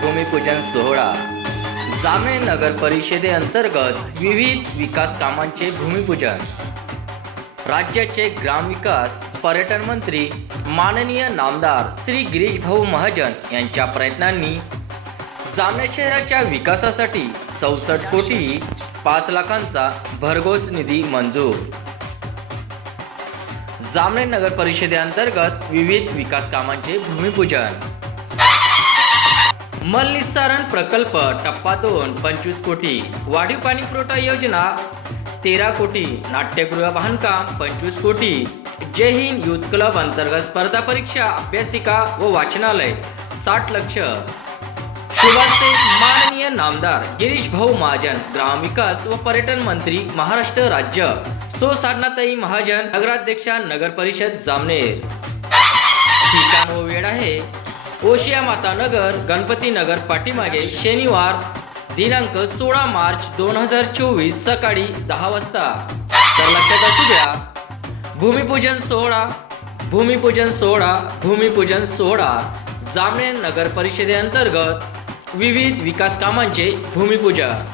भूमिपूजन सोहळा. जामणे नगर परिषदेअंतर्गत विविध विकास कामांचे भूमिपूजन. राज्याचे ग्रामविकास पर्यटन मंत्री माननीय नामदार श्री गिरीश भाऊ महाजन यांच्या प्रयत्नांनी जामणे शहराच्या विकासासाठी चौसष्ट कोटी पाच लाखांचा भरघोस निधी मंजूर. जामणे नगर परिषदेअंतर्गत विविध विकास कामांचे भूमिपूजन. मलनिस्सारण प्रकल्प टप्पा दोन पंचवीस कोटी. वाढीव पाणी पुरवठा योजना तेरा कोटी. नाट्यगृह बांधकाम पंचवीस कोटी. जय हिंद युथ क्लब अंतर्गत स्पर्धा परीक्षा अभ्यासिका व वाचनालय साठ लक्ष. शुभास्ते माननीय नामदार गिरीश भाऊ महाजन ग्राम विकास व पर्यटन मंत्री महाराष्ट्र राज्य. सो साधनाताई महाजन नगराध्यक्षा नगर परिषद जामनेर. ठिकाण व वेळ आहे. ओशिया माता नगर गणपतीनगर पाठीमागे शनिवार दिनांक सोळा मार्च दोन हजार चोवीस सकाळी दहा वाजता. तर लक्षात असू द्या भूमिपूजन सोहळा भूमिपूजन सोहळा भूमिपूजन सोहळा. जामणे नगर परिषदेअंतर्गत विविध विकास कामांचे भूमिपूजन.